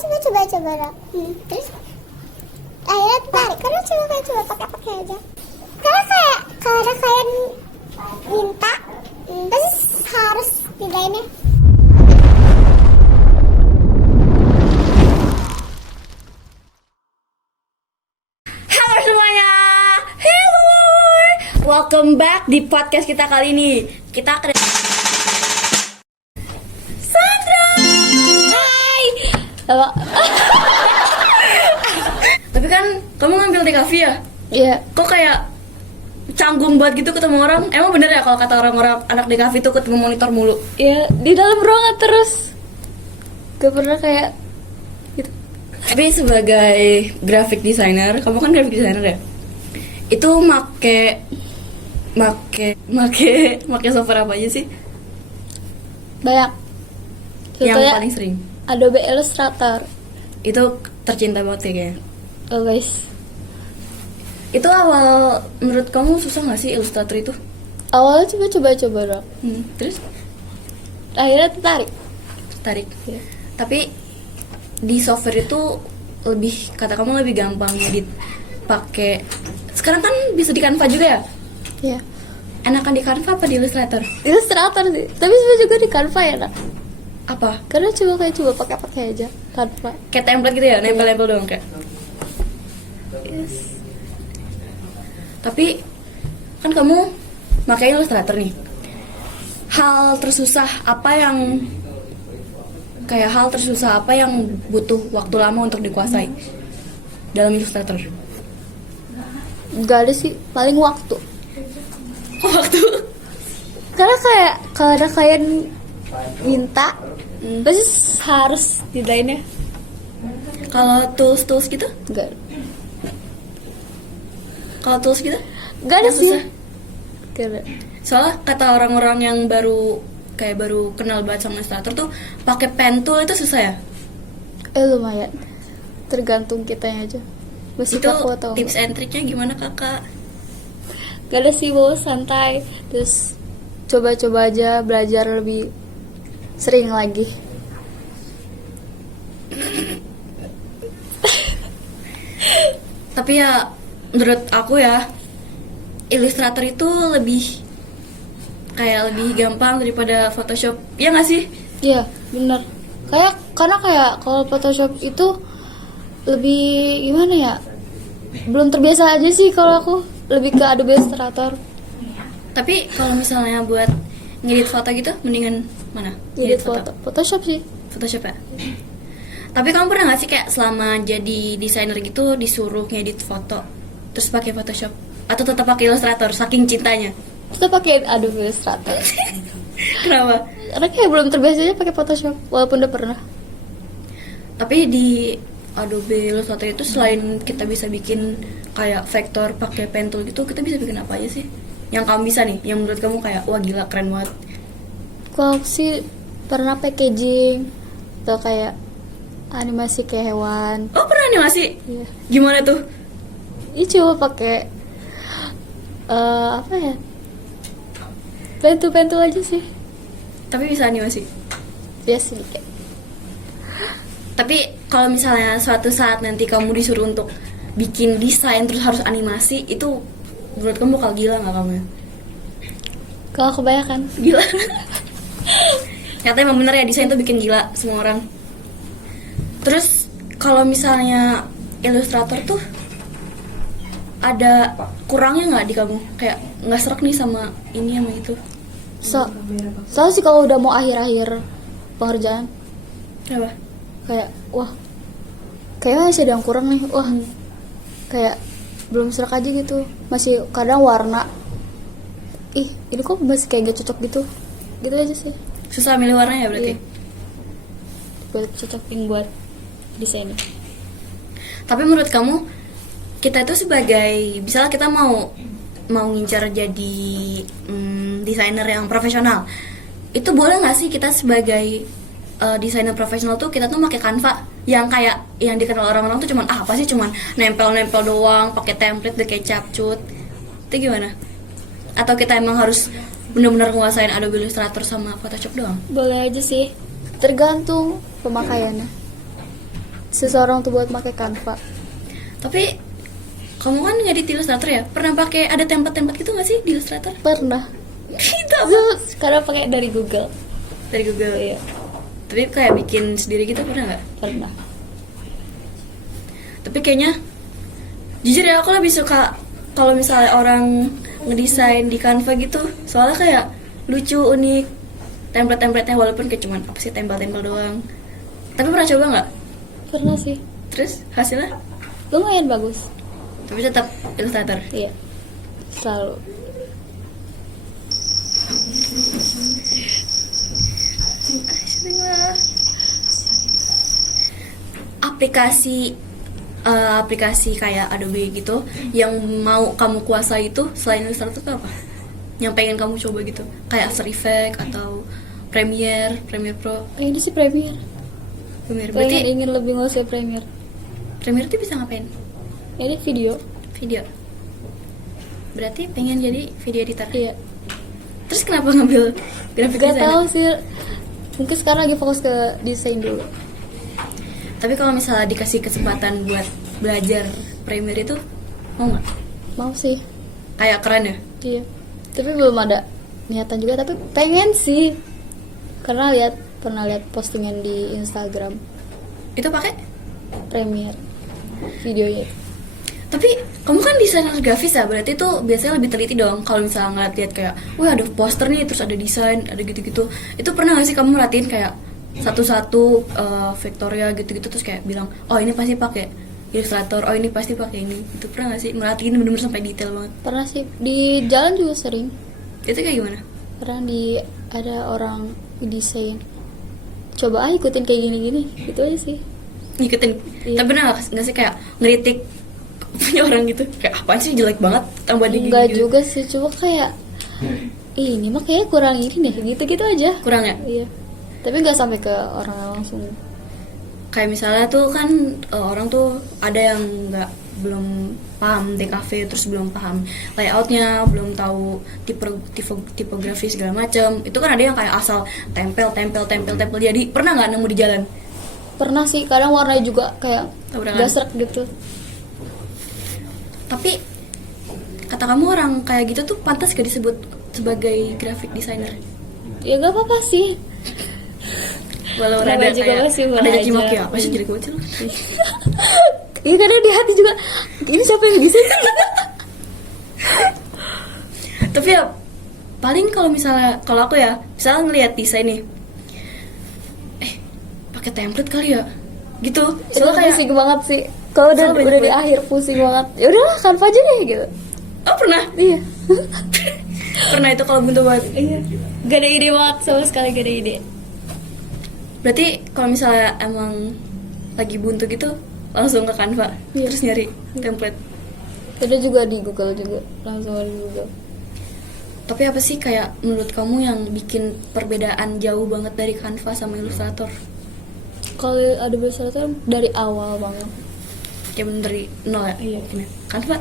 coba dong. Terus akhirnya tertarik karena coba pakai aja. Karena kayak kalau ada klien minta, terus harus desainnya. Halo semuanya, hello, welcome back di podcast kita kali ini. Kita akan Sandra. Hai. Halo. Tapi kan kamu ngambil di kafe ya? Iya. Kok kayak canggung banget gitu ketemu orang? Emang bener ya kalau kata orang-orang anak di kafe tuh ketemu monitor mulu? Iya, di dalam ruangan terus. Gak pernah kayak gitu. Tapi sebagai graphic designer, kamu kan graphic designer ya? Itu make software apa aja sih? Banyak. Yang Contohnya paling sering? Adobe Illustrator. Itu tercinta banget ya kayaknya. Oh guys. Itu awal menurut kamu susah gak sih Illustrator itu? Awalnya coba dong. Terus Akhirnya tertarik. tarik. Iya. Tapi di software itu lebih, kata kamu lebih gampang edit pakai. Sekarang kan bisa di Canva juga ya? Iya. Enakan di Canva apa di Illustrator? Illustrator sih. Tapi sebenarnya juga di Canva ya, Nak. Apa? Karena coba pakai aja Canva. Kayak template gitu ya, nempel-nempel doang kayak. Yes. Tapi kan kamu pakai Illustrator nih. Hal tersusah apa yang butuh waktu lama untuk dikuasai dalam Illustrator? Gak ada sih, paling waktu. Waktu. Karena kayak kalau ada klien minta, pasti harus desainnya. Kalau tools gitu? Gak Gak ada yang sih. susah? Gak ada. Soalnya kata orang-orang yang baru kenal banget sama Illustrator tuh pakai pen tool itu susah ya? Lumayan. Tergantung kitanya aja. Masih Itu kaku atau tips enggak. and triknya gimana kakak? Gak ada sih, bawa santai. Terus coba-coba aja belajar lebih sering lagi. Tapi ya menurut aku ya Illustrator itu lebih gampang daripada Photoshop. Iya nggak sih? Iya, bener. Karena kalau Photoshop itu lebih gimana ya? Belum terbiasa aja sih kalau aku. Lebih ke Adobe Illustrator. Tapi kalau misalnya buat ngedit foto gitu mendingan mana? Edit foto. Photoshop sih. Photoshop ya? Tapi kamu pernah nggak sih kayak selama jadi desainer gitu disuruh ngedit foto terus pakai Photoshop atau tetap pakai Illustrator saking cintanya? Kita pakai Adobe Illustrator. Kenapa? Karena kayak belum terbiasa aja pakai Photoshop walaupun udah pernah. Tapi di Adobe Illustrator itu selain kita bisa bikin kayak vektor pakai pen tool gitu, kita bisa bikin apa aja sih? Yang kamu bisa nih, yang menurut kamu kayak wah gila keren banget. Kalau aku sih pernah packaging atau kayak animasi kayak hewan. Oh pernah animasi? Iya. Gimana tuh? Ini coba pakai apa ya? Pentul aja sih. Tapi bisa animasi. Biasa dikit. Tapi kalau misalnya suatu saat nanti kamu disuruh untuk bikin desain terus harus animasi, itu menurut kamu bakal gila nggak kamu? Kalau kebanyakan. Gila. Katanya emang bener ya desain tuh bikin gila semua orang. Terus kalau misalnya Illustrator tuh ada kurangnya nggak di kamu? Kayak nggak serak nih sama ini sama itu? Soalnya sih kalau udah mau akhir-akhir pengerjaan Kenapa? kayak wah kayaknya masih ada yang kurang nih, wah kayak belum serak aja gitu, masih kadang warna ini kok masih kayak gak cocok gitu aja sih. Susah milih warnanya berarti? Iya. Buat cocokin buat desainnya. Tapi menurut kamu kita itu sebagai misalnya kita mau ngincar jadi desainer yang profesional, itu boleh nggak sih kita sebagai desainer profesional tuh kita tuh pakai Canva yang kayak yang dikenal orang-orang tuh cuman apa sih, cuman nempel doang pakai template udah kayak capcut, itu gimana? Atau kita emang harus benar-benar nguasain Adobe Illustrator sama Photoshop doang? Boleh aja sih, tergantung pemakaiannya. seseorang tuh buat pakai Canva. Tapi kamu kan ngedit di Illustrator ya? Pernah pakai ada template-template gitu nggak sih di Illustrator? Pernah. Itu apa? Itu sekarang pakai dari Google. Dari Google. Iya, Tapi kayak bikin sendiri gitu pernah nggak? pernah. Tapi kayaknya jujur ya aku lebih suka kalau misalnya orang ngedesain di Canva gitu. Soalnya kayak lucu, unik template-templatenya, walaupun kayak cuman apa sih tempel-tempel doang. Tapi pernah coba nggak? Pernah sih. Terus hasilnya? Lumayan bagus. Tapi tetap Illustrator. Iya. Selalu. Aplikasi aplikasi kayak Adobe gitu yang mau kamu kuasai itu selain Illustrator itu apa? Yang pengen kamu coba gitu? Kayak After Effects atau Premiere Pro. Ini sih Premiere. Premiere. Pengen Berarti ingin lebih nguasai Premiere. Premiere itu bisa ngapain? Ini video. Video. Berarti pengen jadi video editor. Iya. Terus kenapa ngambil graphic Gak designer? tahu sih. Mungkin sekarang lagi fokus ke desain dulu. Tapi kalau misalnya dikasih kesempatan buat belajar Premiere itu mau nggak? Mau sih. Kayak keren ya? Iya. Tapi belum ada niatan juga. Tapi pengen sih. Karena pernah lihat postingan di Instagram Itu pakai? Premiere videonya. Tapi kamu kan desainer grafis ya, berarti tuh biasanya lebih teliti dong. Kalau misalnya ngeliat kayak, wah ada poster nih, terus ada desain, ada gitu-gitu. Itu pernah gak sih kamu merhatiin kayak satu-satu vektornya gitu-gitu, terus kayak bilang, oh ini pasti pakai Illustrator, oh ini pasti pakai ini. Itu pernah gak sih merhatiin bener-bener sampai detail banget? Pernah sih. Di jalan juga sering. Itu kayak gimana? Pernah ada orang desain. Coba ikutin kayak gini-gini. Gitu aja sih. Ngikutin. Iya. Tapi pernah gak sih kayak ngeritik punya orang gitu? Kayak apaan sih jelek banget, tambah di Enggak gitu. juga sih. Cuma kayak ini mah kayaknya kurang ini deh. Gitu-gitu aja. Kurang ya? Iya. Tapi nggak sampai ke orang langsung. Kayak misalnya tuh kan orang tuh ada yang belum paham TKV, terus belum paham layoutnya, belum tahu tipografi segala macam. Itu kan ada yang kayak asal tempel jadi pernah nggak nemu di jalan? Pernah sih. Kadang warnanya juga kayak Tabrakan. gasrek gitu. Tapi kata kamu orang kayak gitu tuh pantas gak disebut sebagai graphic designer? Ya nggak apa-apa sih. Walau Namanya ada juga kayak masih ada belajar. caci maki apa sih jelek banget sih lu? Iya kadang di hati juga. Ini siapa yang desain? Tapi ya paling kalau aku ya misalnya ngelihat desain nih, pakai template kali ya, gitu. Itu Soalnya kayak pusing banget sih. Kalau udah Soalnya udah di banyak akhir pusing banget. Ya udahlah Canva aja deh gitu. oh pernah Iya. pernah itu kalau buntu banget. Iya. Gak ada ide banget sama sekali, gak ada ide. Berarti kalau misalnya emang lagi buntu gitu langsung ke Canva, Iya. terus nyari template. Ada juga di Google juga, langsung di Google. Tapi apa sih kayak menurut kamu yang bikin perbedaan jauh banget dari Canva sama Illustrator? Kalau ada Illustrator dari awal banget. Kayak bener dari nol ya? Iya. Canva?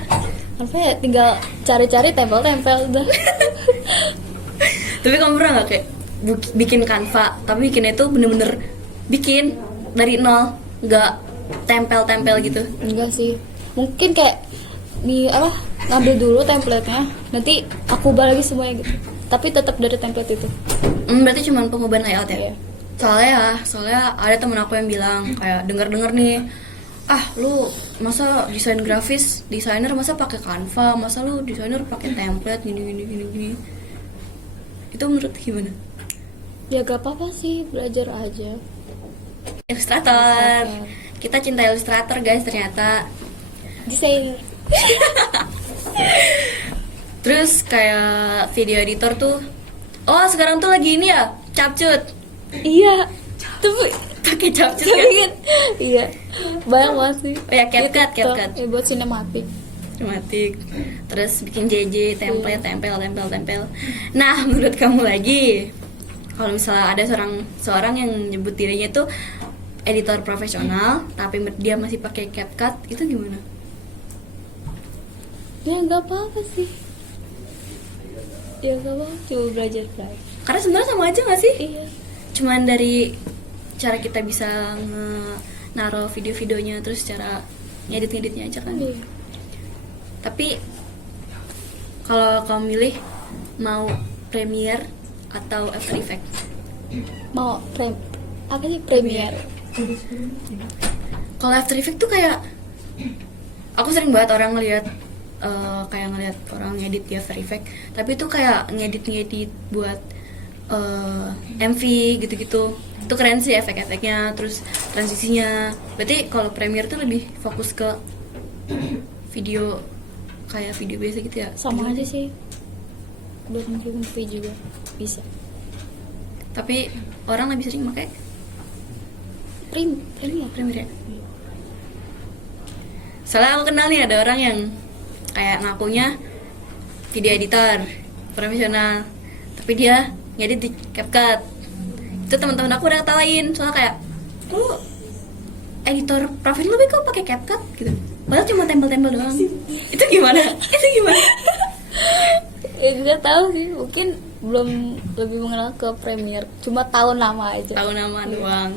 Apa ya tinggal cari-cari tempel-tempel udah. Tapi kamu pernah gak kayak bikin Canva, tapi bikinnya itu bener-bener bikin dari nol, nggak tempel-tempel gitu? Enggak sih. Mungkin kayak ngambil dulu template-nya, nanti aku ubah lagi semuanya gitu. Tapi tetap dari template itu. Berarti cuma pengubahan layout ya? Iya. Soalnya ada temen aku yang bilang kayak denger nih, lu masa desainer masa pakai Canva, masa lu desainer pakai template gini. Itu menurut gimana? Ya gak apa-apa sih, belajar aja. Illustrator. Kita cinta Illustrator guys ternyata. Desainer. Terus kayak video editor tuh, oh sekarang tuh lagi ini ya, Capcut. Iya. Tapi Pakai Capcut kan? kan iya. Banyak banget sih. Oh ya, CapCut. Ya, buat sinematik. Dramatik. Terus bikin JJ, template, tempel. Nah, menurut kamu lagi, kalau misalnya ada seorang yang nyebut dirinya tuh editor profesional, tapi dia masih pakai CapCut, itu gimana? Ya nggak apa-apa sih. Ya nggak apa-apa, coba belajar. Karena sebenarnya sama aja nggak sih? Iya. Cuman dari cara kita bisa naruh video-videonya, terus cara ngedit-ngeditnya aja kan. Iya. Tapi kalau kamu milih mau Premiere atau After Effects? Mau apa sih Premiere? Kalau After Effects tuh kayak aku sering banget orang ngeliat kayak ngeliat orang ngedit di After Effects, tapi itu kayak ngedit buat MV gitu-gitu. Itu keren sih efek-efeknya, terus transisinya. Berarti kalau Premiere tuh lebih fokus ke video, kayak video biasa gitu ya. Sama aja sih. Buat movie juga bisa. Tapi orang lebih sering pakai Premiere. Premiere ya? Soalnya aku kenal nih ada orang yang kayak ngakunya video editor profesional, tapi dia ngedit di CapCut. Itu teman-teman aku udah ketawain, soalnya kayak lu editor profesional tapi kok pakai CapCut gitu, padahal cuma tempel-tempel doang. Itu gimana? Ya nggak tahu sih, mungkin belum lebih mengenal ke Premiere, cuma tahu nama aja. Tahu nama doang.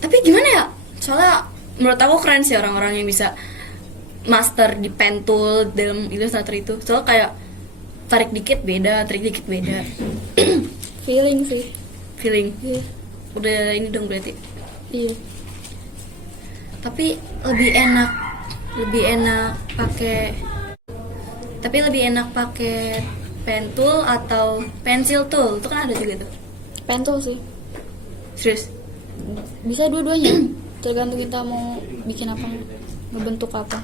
Tapi gimana ya? Soalnya menurut aku keren sih orang-orang yang bisa master di pen tool dalam Illustrator itu. Soalnya kayak tarik dikit beda. Feeling sih. Feeling. Iya. Udah ini dong berarti. Iya. Tapi lebih enak pakai pen tool atau pencil tool. Itu kan ada juga tuh. Pen tool sih. Serius? Bisa dua-duanya. Tergantung kita mau bikin apa, ngebentuk apa.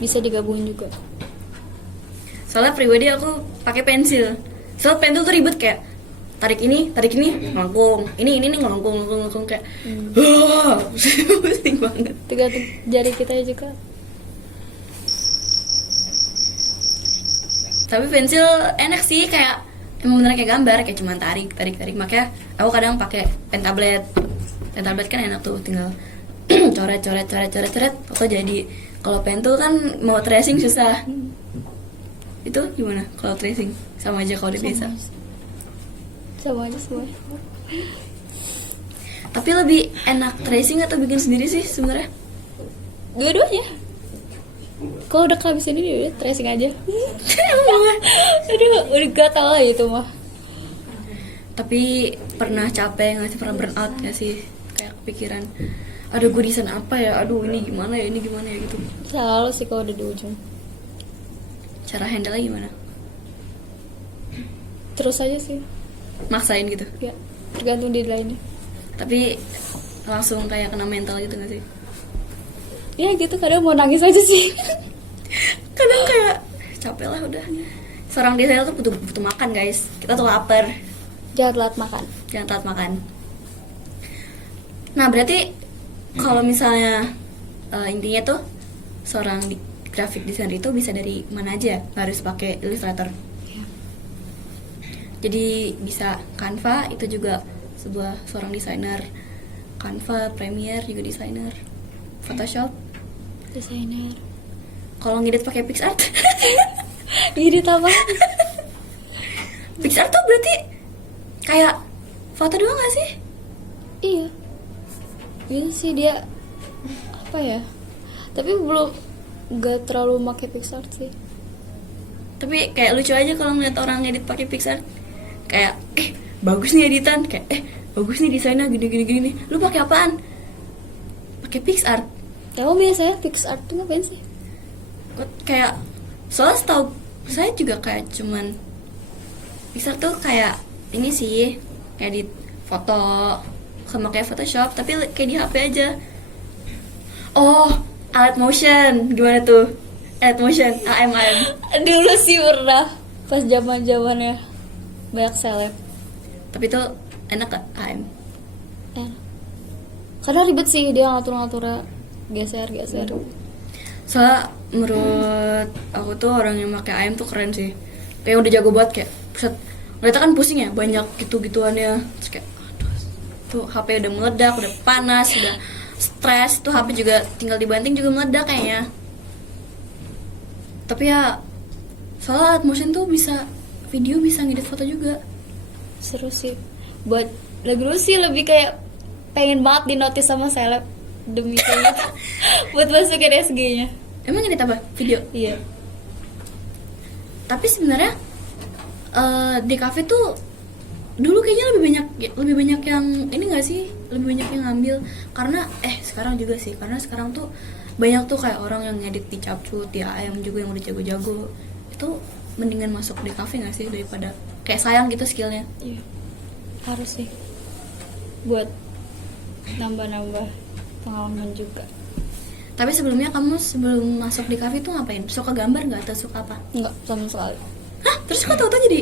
Bisa digabungin juga. Soalnya pribadi aku pakai pensil. Soalnya pen tool tuh ribet, kayak tarik ini ngelengkung, ini ngelengkung kayak pusing banget. Tergantung jari kita juga. Tapi pensil enak sih, kayak emang bener kayak gambar, kayak cuman tarik. Makanya aku kadang pakai pen tablet kan enak tuh, tinggal coret foto jadi. Kalau pen tool kan mau tracing susah. Itu gimana kalau tracing? Sama aja kalau udah biasa. Sama aja semua. Tapi lebih enak tracing atau bikin sendiri sih sebenarnya? Dua-duanya. Kalau udah kehabisan ini udah tracing aja. Aduh, udah gak tau lah itu mah. Tapi pernah capek nggak sih, pernah burn out nggak sih? Kayak kepikiran, aduh gue desain apa ya, aduh ini gimana ya gitu. Selalu sih kalau udah di ujung. Cara handle-nya gimana? Terus aja sih. Maksain gitu? Ya, tergantung deadline-nya. Tapi langsung kayak kena mental gitu nggak sih? Ya gitu, kadang mau nangis aja sih. Kadang kayak capek lah udah. Seorang desainer tuh butuh makan guys. Kita tuh lapar. Jangan telat makan. Nah berarti kalau misalnya intinya tuh seorang graphic designer itu bisa dari mana aja, harus pakai Illustrator. Ya. Jadi bisa Canva, itu juga seorang desainer. Canva, Premiere juga desainer. Photoshop Desainer. kalau ngedit pakai PixArt. Ngedit apa? PixArt tuh berarti kayak foto doang gak sih? Iya. Gitu sih dia apa ya? Tapi belum gak terlalu pakai PixArt sih. Tapi kayak lucu aja kalau ngeliat orang ngedit pakai PixArt. Kayak bagus nih editan, kayak bagus nih desainnya gini nih. Lu pakai apaan? Pakai PixArt. Kamu biasanya PixArt tuh ngapain sih? Kayak soalnya setahu saya juga kayak cuman PixArt tuh kayak ini sih, edit foto sama kayak Photoshop, tapi kayak di HP aja. Oh, alat motion gimana tuh? Alat motion, AM. Dulu sih pernah pas zaman-zamannya banyak seleb. Tapi tuh enak gak AM? Karena ribet sih dia ngatur-ngaturnya, geser. Soalnya menurut aku tuh orang yang pakai AM tuh keren sih. Kayak udah jago banget, kayak pusat. Mereka kan pusing ya, banyak gitu-gituannya. Terus kayak aduh, tuh HP udah meledak, udah panas, udah stres. Tuh HP juga tinggal dibanting juga meledak kayaknya. Tapi ya soalnya alat motion tuh bisa video, bisa ngedit foto juga. Seru sih. Buat lagu sih lebih kayak pengen banget di notice sama seleb demi kayak gitu. Buat masukin SG-nya. Emang ini apa? Video? Iya. Tapi sebenarnya di cafe tuh dulu kayaknya lebih banyak yang ini nggak sih, lebih banyak yang ngambil karena sekarang juga sih, karena sekarang tuh banyak tuh kayak orang yang ngedit di Capcut, di AM juga yang udah jago-jago. Itu mendingan masuk di cafe nggak sih daripada kayak sayang gitu skillnya. Iya. Harus sih. Buat nambah-nambah pengalaman juga. Tapi sebelumnya kamu sebelum masuk di cafe tuh ngapain? Suka gambar nggak atau suka apa? Enggak sama sekali. Hah? Terus kok tahu-tahu jadi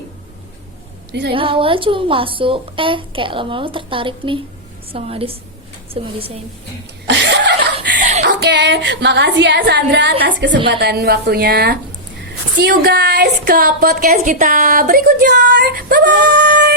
desainer? Ya awalnya cuma masuk, kayak lama-lama tertarik nih sama desain. Oke, makasih ya Sandra atas kesempatan waktunya. See you guys ke podcast kita berikutnya. Bye bye.